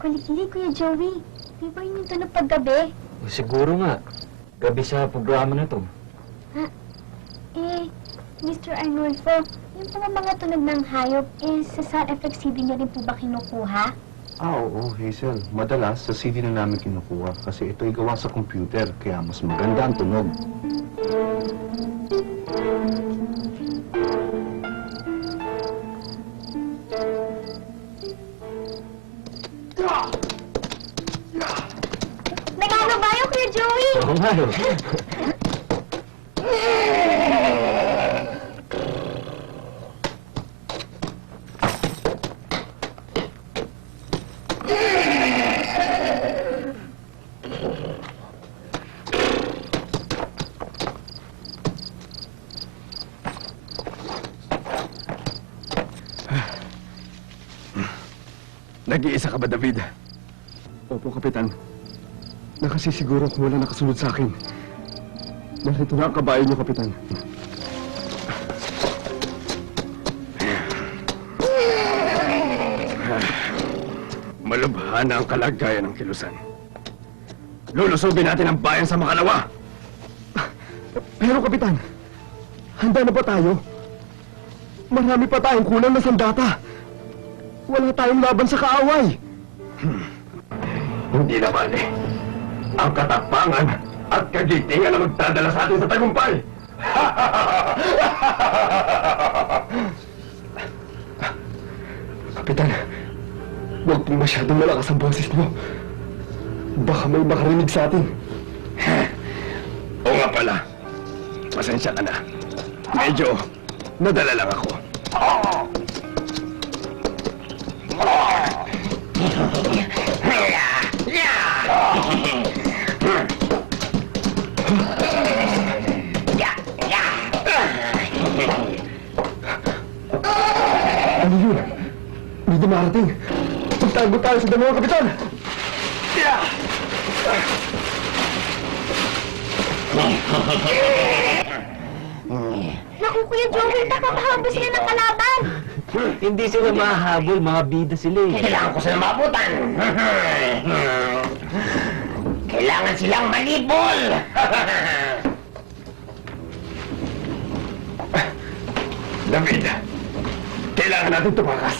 Kulikili, Kuya Joey. Di ba yun yung tunog paggabi? Siguro nga. Gabi sa programa na to. Mr. Arnulfo, yung po mga tunog ng hayop, sa sound effects CD niya rin po ba kinukuha? Oo, Hazel. Madalas sa CD na namin kinukuha kasi ito'y gawa sa computer, kaya mas maganda ang tunog. Nagano ba yung Kuya Joey? Oo nga, no? Nag-iisa ka ba, David? Opo, Kapitan. Nakasisiguro kung wala nakasunod sa akin. Narito na ang kabayo niyo, Kapitan. Malubha na ang kalagayan ng kilusan. Lulusubin natin ang bayan sa makalawa! Pero, Kapitan, handa na ba tayo? Marami pa tayong kulang na sandata. Wala tayong laban sa kaaway. Hindi naman eh. Ang katapangan at kagitingan ang magdadala sa atin sa tagumpay. Kapitan, huwag pong masyadong malakas ang boses mo. Baka may makarinig sa atin. Oo nga pala. Pasensya ka na. Medyo nadala lang ako. Ano yun? May dumarating. Magtago tayo sa dalawa, Kapitan! Naku, Kuya Joey, nakakahabol sila ng kalaban! Hindi sila mahahabol, mga bida sila eh. Kailangan ko silang mabutan. Kailangan silang malibol. David, kailangan natin tumakas.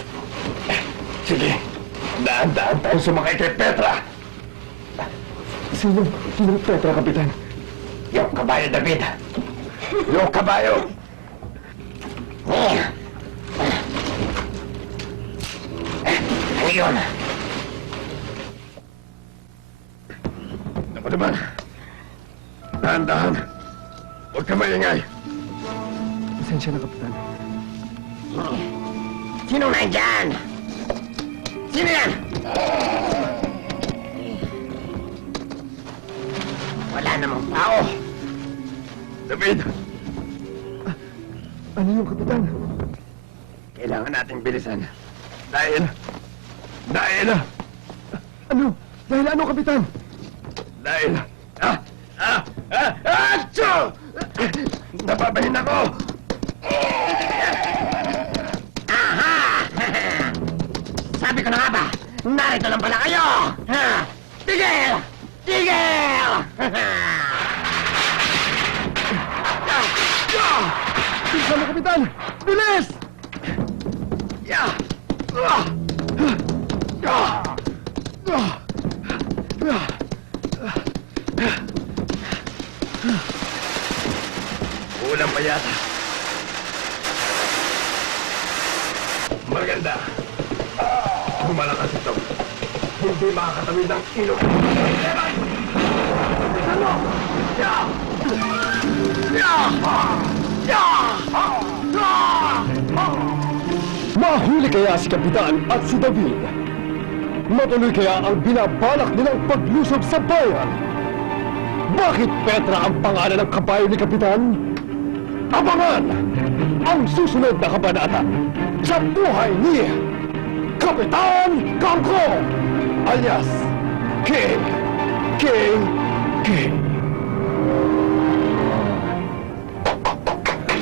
Sige, daan-daan tayo sumakay kay Petra. Sino Petra, Kapitan? Yung kabayo, David. Yung kabayo! Ano yun? Naku naman. Dahan-dahan. Huwag ka maingay. Pasensya na, Kapitan. Sino nandyan? Sino yan? Wala namang tao. David! Ano yung Kapitan? Kailangan nating bilisan. Dahil... Ano? Dahil ano, Kapitan? Dahil... Achoo! Napabahin ako! Aha! Sabi ko na nga ba, narito lang pala kayo! Ha? Tigil! Tigil! Bilisan mo, Kapitan! Bilis! Ulang pa yata. Maganda. Kung malakas ito, hindi makakatawid ng ilong. Ano? Mahuli kaya si Kapitan at si David? Matuloy kaya ang binabalak nilang paglusob sa bayan? Bakit Petra ang pangalan ng kabayo ni Kapitan? Abangan ang susunod na kabanata sa buhay ni Kapitan Kangkong alias King.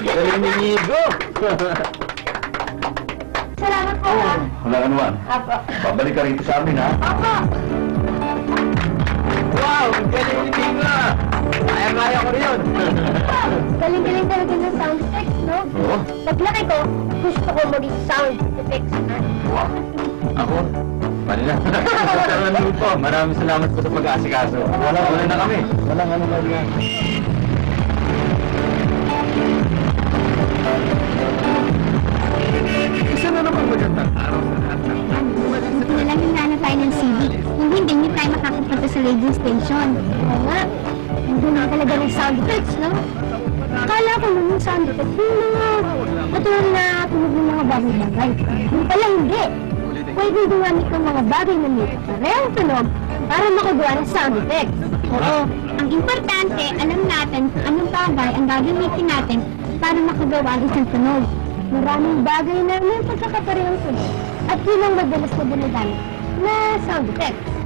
Galing ni Nigo! Salamat po, ha? Wala ka naman. Apo. Babalik ka rito sa amin, ha? Apo! Wow! Galing ni Tinga! Kaya-kaya ko rin yun! Galing-galing talaga ng sound effects, no? Oo. Paglaki ko, gusto ko maging sound effects man. Wow. Ako? Paano na? Pero namin po, maraming salamat po sa pag-aasikaso. Wala na kami. Walang ano ba yan? Isa na naman magandang araw sa lahat ng Buti na lang hinana tayo ng CD. Kung hindi tayo makakapunta sa radio station. Oo nga. Nandun na talaga ng sound effects, no? Akala ko nung yung sound effects, yung mga katulad na tunog ng mga bagay-bagay. Yung pala hindi. Pwede gumamit ng mga bagay na may parehong tunog para makagawa ng sound effects. Oo. Ang importante, alam natin kung anong bagay ang gagamitin natin para makagawa ng isang tunog. Maraming bagay na may pagkakaparehong tunog at yun ang madalas na ginagamit na sound effects.